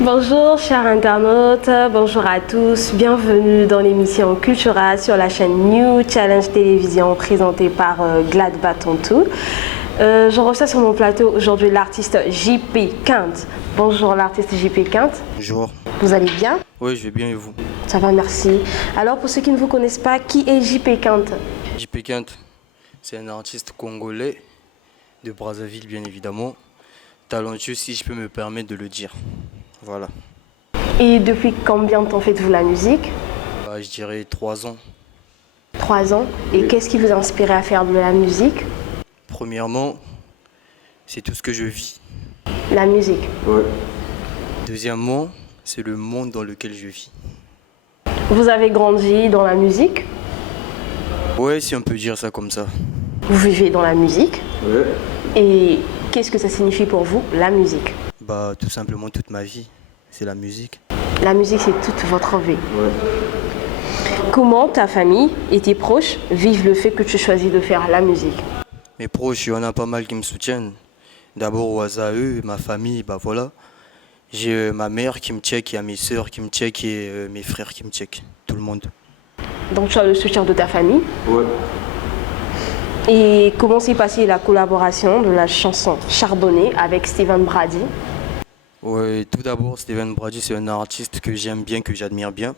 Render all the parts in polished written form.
Bonjour chers internautes, bonjour à tous, bienvenue dans l'émission Cultura sur la chaîne New Challenge Télévision présentée par Glad Batontou. Je reçois sur mon plateau aujourd'hui l'artiste JP Quinte. Bonjour l'artiste JP Quinte. Bonjour. Vous allez bien? Oui, je vais bien et vous? Ça va, merci. Alors pour ceux qui ne vous connaissent pas, qui est JP Quinte? JP Quinte, c'est un artiste congolais de Brazzaville bien évidemment. Talentueux si je peux me permettre de le dire. Voilà. Et depuis combien de temps faites-vous la musique? Je dirais 3 ans. 3 ans. Et qu'est-ce qui vous a inspiré à faire de la musique? Premièrement, c'est tout ce que je vis. La musique. Ouais. Deuxièmement, c'est le monde dans lequel je vis. Vous avez grandi dans la musique? Ouais, si on peut dire ça comme ça. Vous vivez dans la musique? Ouais. Et qu'est-ce que ça signifie pour vous, la musique? Tout simplement toute ma vie, c'est la musique. La musique, c'est toute votre vie. Ouais. Comment ta famille et tes proches vivent le fait que tu choisis de faire la musique? Mes proches, il y en a pas mal qui me soutiennent. D'abord au hasard eux, ma famille, voilà. J'ai ma mère qui me check, il y a mes soeurs qui me check et mes frères qui me check. Tout le monde. Donc tu as le soutien de ta famille? Ouais. Et comment s'est passée la collaboration de la chanson Charbonné avec Steven Brady? Ouais, tout d'abord, Steven Brady, c'est un artiste que j'aime bien, que j'admire bien.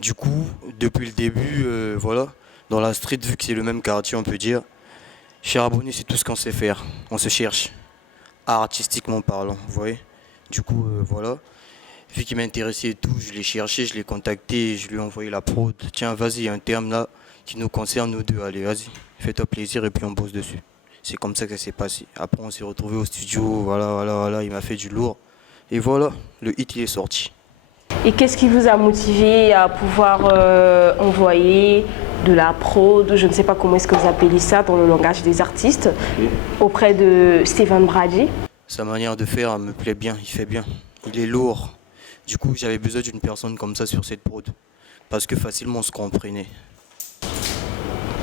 Du coup, depuis le début, dans la street, vu que c'est le même quartier, on peut dire, Charbonné, c'est tout ce qu'on sait faire. On se cherche, artistiquement parlant, vous voyez. Du coup, voilà. Vu qu'il m'intéressait et tout, je l'ai cherché, je l'ai contacté, je lui ai envoyé la prod. Tiens, vas-y, il y a un terme là qui nous concerne, nous deux. Allez, vas-y, fais-toi plaisir et puis on bosse dessus. C'est comme ça que ça s'est passé. Après, on s'est retrouvés au studio, voilà, il m'a fait du lourd. Et voilà, le hit il est sorti. Et qu'est-ce qui vous a motivé à pouvoir envoyer de la prod, je ne sais pas comment est-ce que vous appelez ça dans le langage des artistes, auprès de Steven Brady? Sa manière de faire me plaît bien, il fait bien. Il est lourd. Du coup, j'avais besoin d'une personne comme ça sur cette prod. Parce que facilement on se comprenait.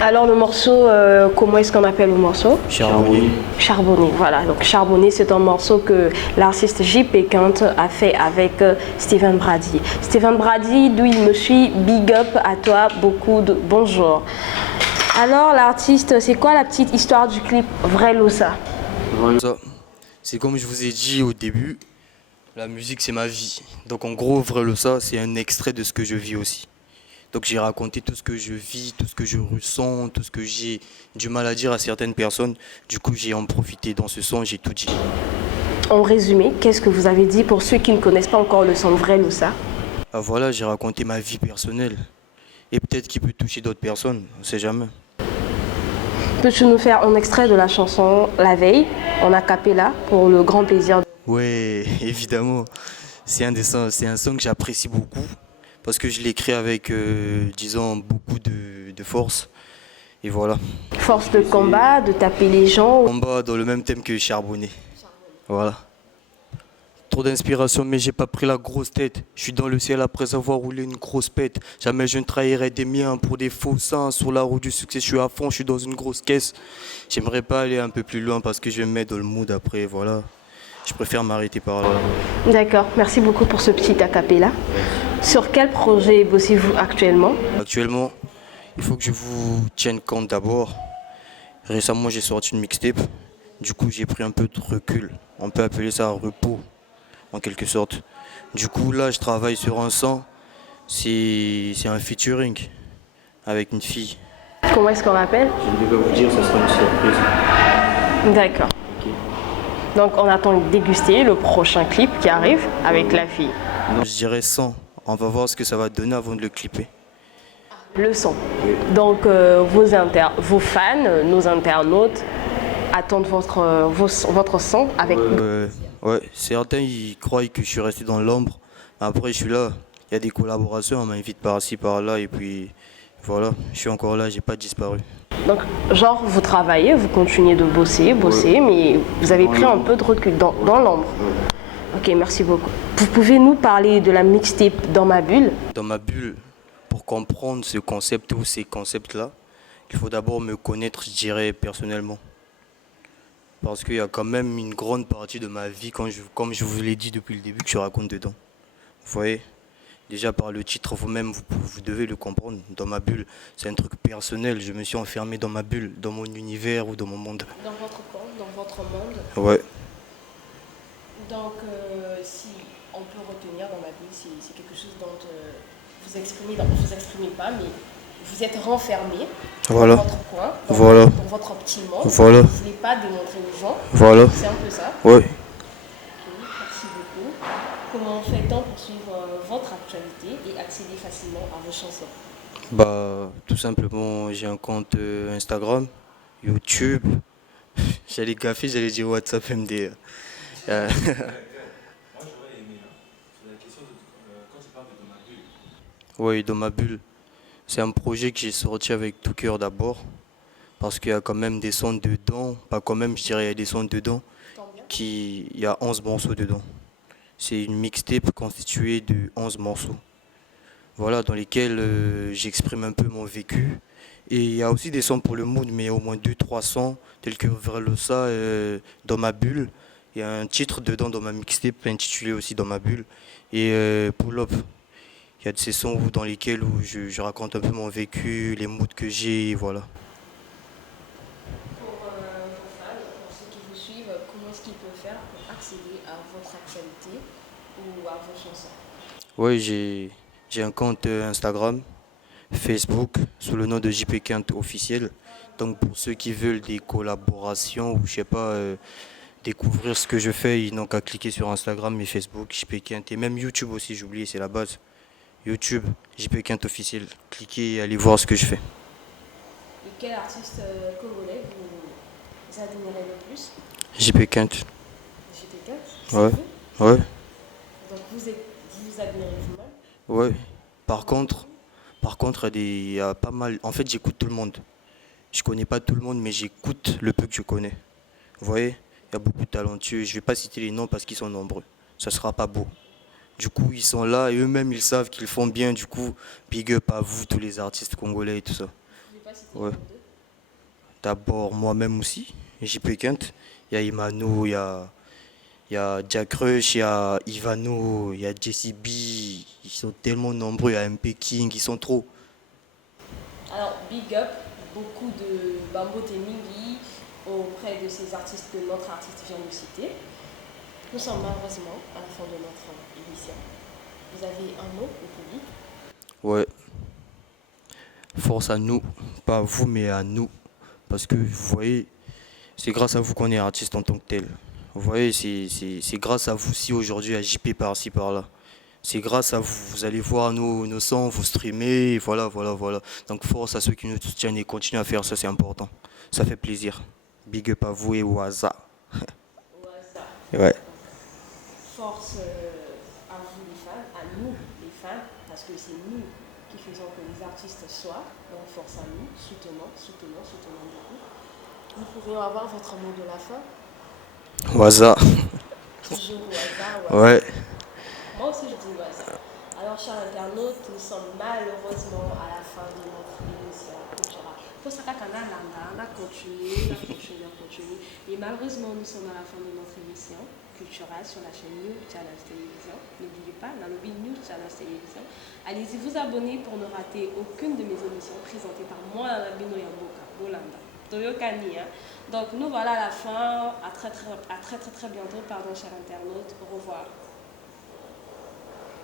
Alors le morceau, comment est-ce qu'on appelle le morceau? Charbonné. Charbonné, voilà. Donc Charbonné, c'est un morceau que l'artiste JP Quinte a fait avec Steven Brady. Steven Brady, d'où il me suit, big up à toi, beaucoup de bonjour. Alors l'artiste, c'est quoi la petite histoire du clip Vrai Losa? Ça, c'est comme je vous ai dit au début, la musique c'est ma vie. Donc en gros, Vrai le ça, c'est un extrait de ce que je vis aussi. Donc j'ai raconté tout ce que je vis, tout ce que je ressens, tout ce que j'ai du mal à dire à certaines personnes. Du coup, j'ai en profité dans ce son, j'ai tout dit. En résumé, qu'est-ce que vous avez dit pour ceux qui ne connaissent pas encore le son Vrai Losa? Voilà, j'ai raconté ma vie personnelle. Et peut-être qu'il peut toucher d'autres personnes, on sait jamais. Peux-tu nous faire un extrait de la chanson La Veille, en a cappella, pour le grand plaisir? Ouais, évidemment. C'est un son que j'apprécie beaucoup. Parce que je l'ai écrit avec, disons, beaucoup de force. Et voilà. Force de combat, de taper les gens. Combat dans le même thème que Charbonné. Voilà. Trop d'inspiration, mais j'ai pas pris la grosse tête. Je suis dans le ciel après avoir roulé une grosse pète. Jamais je ne trahirai des miens pour des faux seins. Sur la route du succès, je suis à fond, je suis dans une grosse caisse. J'aimerais pas aller un peu plus loin parce que je vais me mettre dans le mood après, voilà. Je préfère m'arrêter par là. D'accord, merci beaucoup pour ce petit acapella. Sur quel projet bossez-vous actuellement? Actuellement, il faut que je vous tienne compte d'abord. Récemment, j'ai sorti une mixtape. Du coup, j'ai pris un peu de recul. On peut appeler ça un repos, en quelque sorte. Du coup, là, je travaille sur un son. C'est un featuring avec une fille. Comment est-ce qu'on l'appelle? Je ne vais pas vous dire, ça sera une surprise. D'accord. Donc on attend de déguster le prochain clip qui arrive avec la fille. Non, je dirais 100. On va voir ce que ça va donner avant de le clipper. Le son. Donc vos fans, nos internautes, attendent votre son avec... Ouais, certains ils croient que je suis resté dans l'ombre. Après, je suis là. Il y a des collaborations, on m'invite par-ci, par-là. Et puis voilà, je suis encore là, j'ai pas disparu. Donc, genre, vous travaillez, vous continuez de bosser, mais vous avez pris un peu de recul dans l'ombre. Ok, merci beaucoup. Vous pouvez nous parler de la mixtape Dans ma bulle? Dans ma bulle, pour comprendre ce concept ou ces concepts-là, il faut d'abord me connaître, je dirais, personnellement. Parce qu'il y a quand même une grande partie de ma vie, comme je vous l'ai dit depuis le début, que je raconte dedans. Vous voyez? Déjà par le titre vous-même, vous devez le comprendre. Dans ma bulle, c'est un truc personnel. Je me suis enfermé dans ma bulle, dans mon univers ou dans mon monde. Dans votre corps, dans votre monde. Ouais, Donc, si on peut retenir dans ma vie, c'est quelque chose dont vous exprimez pas, mais vous êtes renfermé voilà, dans votre coin, voilà, dans votre petit monde. voilà, Vous ne voulez pas démontrer aux gens. voilà. C'est un peu ça. Ouais. Ok, merci beaucoup. Comment fait-on pour suivre votre actualité et accéder facilement à vos chansons? Bah, tout simplement, j'ai un compte Instagram, YouTube. J'allais gaffer, j'allais dire WhatsApp MD. Euh, Moi, j'aurais aimé, hein, sur la question de quand tu parles de ma bulle. ouais, dans ma bulle. C'est un projet que j'ai sorti avec tout cœur d'abord. Parce qu'il y a quand même des sons dedans. Pas quand même, je dirais, il y a des sons dedans. Combien? Il y a 11 morceaux dedans. C'est une mixtape constituée de 11 morceaux. Voilà, dans lesquels j'exprime un peu mon vécu. Et il y a aussi des sons pour le mood, mais au moins deux trois sons, tels que Vralosa dans ma bulle. Il y a un titre dedans dans ma mixtape intitulé aussi Dans ma bulle. Et Pull Up. Il y a de ces sons dans lesquels je raconte un peu mon vécu, les moods que j'ai, et voilà. Pour vos fans, pour ceux qui vous suivent, comment est-ce qu'ils peuvent faire pour accéder à votre actualité ou à vos chansons? Ouais, j'ai un compte Instagram, Facebook, sous le nom de JP Quinte officiel. Donc pour ceux qui veulent des collaborations ou je sais pas, découvrir ce que je fais, ils n'ont qu'à cliquer sur Instagram et Facebook, JP Quinte. Et même YouTube aussi, j'ai oublié, c'est la base. YouTube, JP Quinte officiel. Cliquez et allez voir ce que je fais. Et quel artiste congolais vous admirez le plus? JP Quinte. GT4, c'est Ouais, vous? ouais, Donc vous admirez vous-même? ouais. Par contre, il y a pas mal. En fait, j'écoute tout le monde. Je connais pas tout le monde, mais j'écoute le peu que je connais. Vous voyez, il y a beaucoup de talentueux. Je vais pas citer les noms parce qu'ils sont nombreux. Ça sera pas beau. Du coup, ils sont là et eux-mêmes, ils savent qu'ils font bien. Du coup, big up à vous, tous les artistes congolais et tout ça. Vous ne pouvez pas citer Ouais. un ou deux? D'abord, moi-même aussi, JP Kent. Il y a Imano, il y a Jack Rush, il y a Ivano, il y a Jesse B. Ils sont tellement nombreux. Il y a MP King, ils sont trop. Alors, big up, beaucoup de Bambo Temingi auprès de ces artistes que notre artiste vient de citer. Nous sommes malheureusement à la fin de notre émission. Vous avez un mot au public? Ouais, force à nous. Pas à vous, mais à nous. Parce que, vous voyez, c'est grâce à vous qu'on est artiste en tant que tel. Vous voyez, c'est grâce à vous si aujourd'hui il y a JP par-ci par-là. C'est grâce à vous. Vous allez voir nos sons, vous streamer, et voilà, voilà, voilà. Donc force à ceux qui nous soutiennent et continuent à faire ça, c'est important. Ça fait plaisir. Big up à vous et Waza. Voilà. Ouais. Force à vous les fans, à nous les fans, parce que c'est nous qui faisons que les artistes soient. Donc force à nous, soutenons beaucoup. Nous pourrions avoir votre mot de la fin? Waza. Toujours au hasard, Ouais. Moi aussi je dis hasard. Alors chers internautes, nous sommes malheureusement à la fin de notre émission Cultura. Pour ça qu'on a continué. Et malheureusement, nous sommes à la fin de notre émission Cultura sur la chaîne New Channel Télévision. N'oubliez pas, dans le New Channel Télévision. Allez-y vous abonner pour ne rater aucune de mes émissions présentées par moi, Bino Yamboka, Bolanda. Toyokani, hein. Donc nous voilà à la fin. À très bientôt, pardon chers internautes. Au revoir.